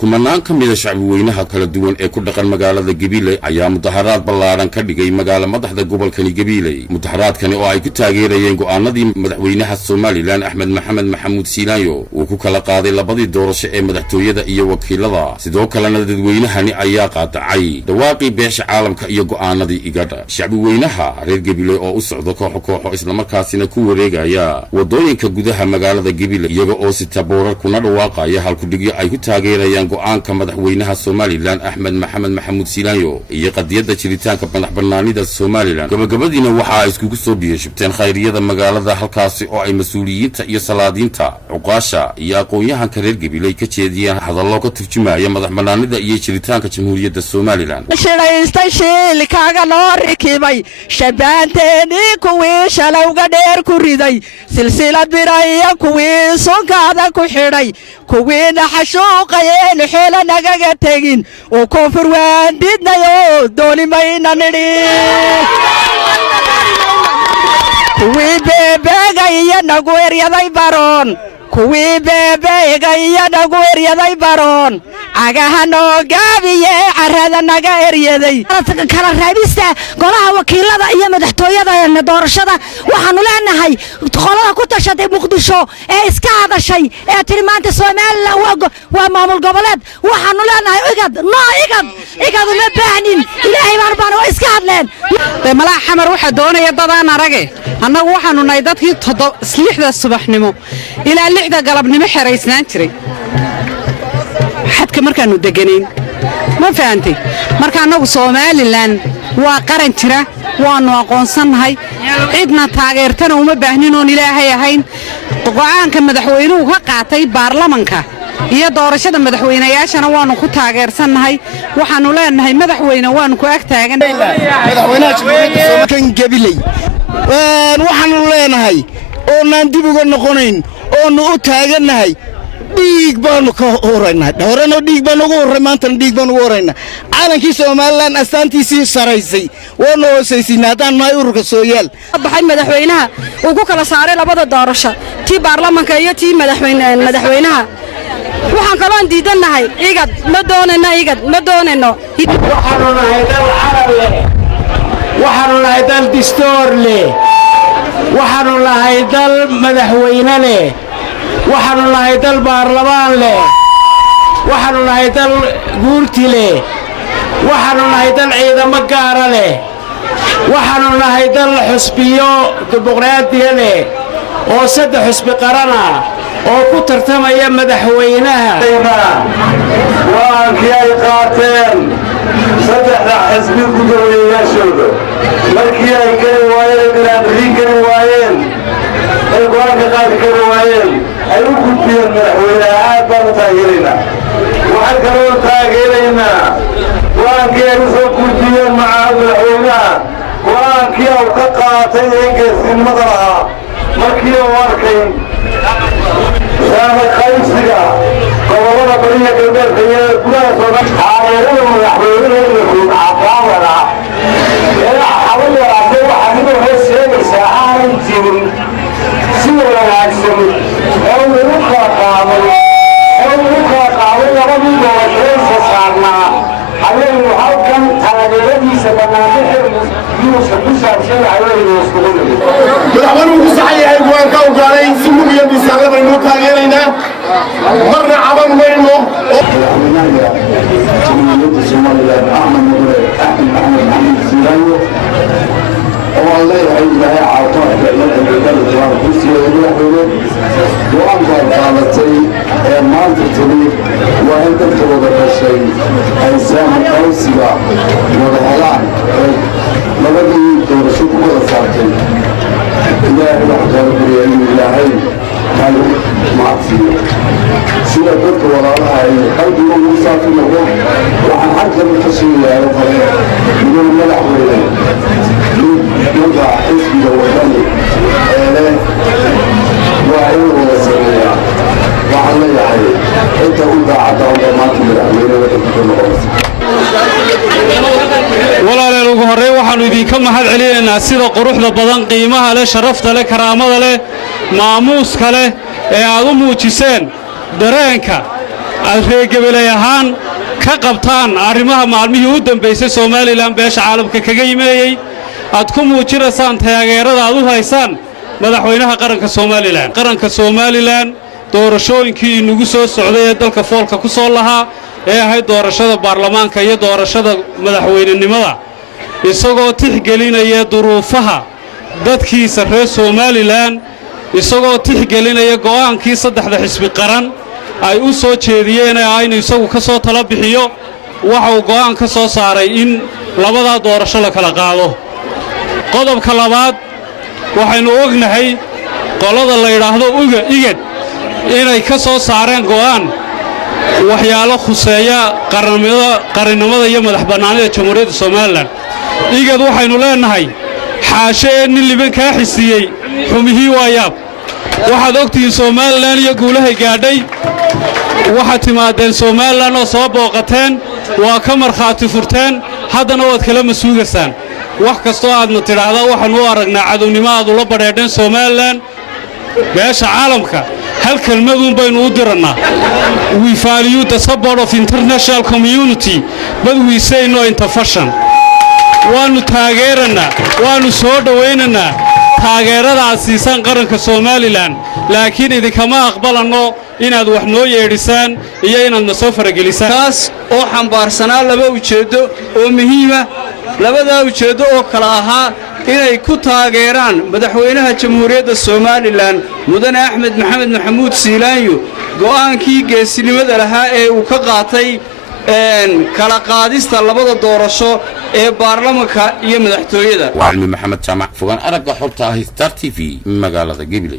kumanaan ka mid ah shacbi weynaha kala duwan ee ku dhaqan magaalada Gabiley ayaa mudaharaad ballaaran ka dhigay magaala madaxda gobolkani Gabiley. Mudaharaadkani oo ay ku taageerayeen go'aanadii madaxweynaha Soomaaliland Axmed Maxamed Maxamuud Siilaanyo uu ku kala qaaday labadii doorasho ee madaxtooyada iyo wakiilada. Sidoo kalena dadweynahani ayaa qaadacay dhawaaqii beesha caalamka iyo go'aanadii igada. Shacbi weynaha reer Gabiley oo u socdo kooxo isla markaasina ku wareegaya wadooyinka gudaha magaalada Gabiley iyaga oo si taboor kuna dhawaaqaya halkudhigyo ay ku taageerayaan go'aanka madaxweynaha Soomaaliland Axmed Maxamed Maxamuud Siilaanyo iyo qadiyada jiritaanka madaxbannaanida Soomaaliland. gabagabadiina waxa ay iskugu soo dhiyeeshubteen khayriyada magaalada halkaasi oo ay mas'uuliyiinta iyo salaadiinta cuqaasha iyo aqoon-yahanka reer Gabiley ka jeediyeen hadallo ka turjumaya madaxbannaanida iyo jiritaanka jamhuuriyadda Soomaaliland. shil kaaga loo rikibay shabaanteeni kuwii shalowga dheer ku riday silsilad biraya kuwii sonkaada ku xidhay kuwii naxashuuqayeen xeela nagaga tegin oo koonfur waan didnayo dooni mayna nidhi kuwii beebeega iyo nagu eryaday baroon kuwii beebeega iyo nagu eryaday baroon cagaha noo gaabiye carrada naga eryaday kala raadista golaha wakiilada iyo madaxtooyada doorashada waxaanu leenahay qolada ku tashaday Muqdisho ee iska hadashay ee tiri maanta Soomaaliland waa maamul goboleed waxaanu leenahay igad uma baahnin ilaahay baan iska hadleen malaha xamar waxa doonaya dadaan arage annagu waxaanu nahay dadkii 6 subaxnimo ilaa 6 galabnimo xereysnaan jiray xadka markaanu deganeen ma fahamtay marka anagu Soomaaliland waa qaran jira waanu aqoonsanahay cidna taageertana uma baahnin oo ilaahay ahayn go'aanka madaxweynuhu ka qaatay baarlamaanka iyo doorashada madaxweynayaashana waanu ku taageersanahay waxaanu leenahay madaxweyne waanu ku ag taagan madaxweynaha Soomaaliland Gabiley waxaanu leenahay oo naan dib uga noqonayn oo u taaganahay dhiig baanu ka horeynaa horena dhiig baanu ugu horeey maantana dhiig baanu ugu horeynaa calankii Soomaaliland astaantiisii saraysay waanu hoosaysiinadaan maay ururka Sooyaal baxay madaxweynaha uu ku kala saaray labada doorasho tii baarlamaanka iyo tii madaxweynaha waxaan kala diidanahay igad ma doonayno waxaanu nahay dal carab leh waxaanu nahay dal dastuur leh waxaanu nahay dal madaxweyne leh waxaanu nahay dal baarlamaan leh waxaanu nahay dal guurti leh waxaanu nahay dal ciidamo gaara leh waxaanu nahay dal xusbiyo dimuqraadiya leh oo 3 xusbi qaran ah oo ku tartamaya madaxweynaha waankii ay qaateen 3 xisbi gudoomiyeyaashooda markii ay geli waayeen inaad geli waayeen ay go'aanka qaadi kari waayeen ay u gudbiyeen madaxweynaha aad baan u taageeraynaa waxaan kaloo taageeraynaa go'aankii ay u soo gudbiyeen maca madaxweynaha go'aankii uu ka qaatay ee geesinimada lahaa markii uu arkay saama qaybsiga gobolada bariya galbeedka iyo gudaha Soomaaliya taageerada madaxweynaha caqabada ee xawalaasay waxaa midoo hoos sheegaysaa aanay jirin si wanaagsan oo uu ka qaaday labadii doorasho saarnaa ayaynu halkan taageeradiisa banaanbaxeedu yuusan ku saabsan ayaynu isku madaxweynuhu ku saxan yahay go'aanka uu gaaray si mug iyo miisaanle baynu taageeraynaa marna caban mayno oo leeyahay ilaahay caafimaadka iyo nabadgelyada waa ku siiyay madaxweyne go'aanka qaadatay ee maanta tiri waa in dadka wada dhashay ay saama qaybsiga wada helaan labadii doorasho ku wada saartay ilaahay wax kala buriya inuu ilaahay kaagu macadsiiyo sida dadka walaalaha ay qalbiga ugu saafi noqdo waxaan xaggan ka sheegayaa oo kale inuu madaxweyne ninka xisbiga wadani ee leh waa inuu wada sameeyaa waxaan leeyahay inta u daacadda oo maanta madaxweyne wadanka ka noqonaysa walaaleel ugu horreyn waxaannu idinka mahad celinaynaa sida quruxda badan qiimaha leh sharafta leh karaamada leh maamuuska leh ee aad u muujiseen dareenka aad reer gabiley ahaan ka qabtaan arrimaha maalmihii u dambaysay somalilan beesha caalamka kaga yimeeyey aad ku muujinaysaan taageerada aad u haysaan madaxweynaha qaranka somalilan doorashooyinkii inagu soo socday ee dalka foolka ku soo lahaa ee ahayd doorashada baarlamaanka iyo doorashada madaxweynenimada isagoo tixgelinaya duruufaha dadkiisa reer somalilan isagoo tixgelinaya go'aankii saddexda xisbi qaran ay u soo jeediyeen ee aynu isagu ka soo tala bixiyo waxa uu go'aan ka soo saaray in labadaa doorasho la kala qaado qodobka labaad waxaynu ognahay qolada la yidhaahdo igad inay ka soo saareen go'aan waxyaalo khuseeya qarannimada iyo madax bannaanida jamhuuriyadda somalilan igad waxaynu leennahay xaashe ee nin liban kaa xisiiyey xumihii waa yaab waxaad ogtihiin somalilan iyo guulahay gaadhay waxaad timaadeen somalilan oo soo booqateen waa ka markhaati furteen haddana waad kala masuugaysaan wax kastoo aadna tidhaahdaa waxaannu u aragnaa cadownimo aad ula badheedheen somalilan beesha caalamka hal kelmaduun baynu u dirannaa we value the support of international community but we say no intervention waannu taageerannaa waannu soo dhowaynaynaa taageerada aad siisaan qaranka somalilan laakiin idinkama aqbalanno inaad wax noo yeedhisaan iyo inaadna soo faragelisaan kaas oo xambaarsanaa laba ujeeddo oo muhiima labadaa ujeeddo oo kala ahaa inay ku taageeraan madaxweynaha jamhuuriyadda somalilan mudane axmed maxamed maxamuud siilaanyo go'aankii geesinimada lahaa ee uu ka qaatay kala qaadista labada doorasho ee baarlamanka iyo madaxtooyada وعلمي محمد سامع فوقان أرقى حبتها ستار تي في مقالة قبلي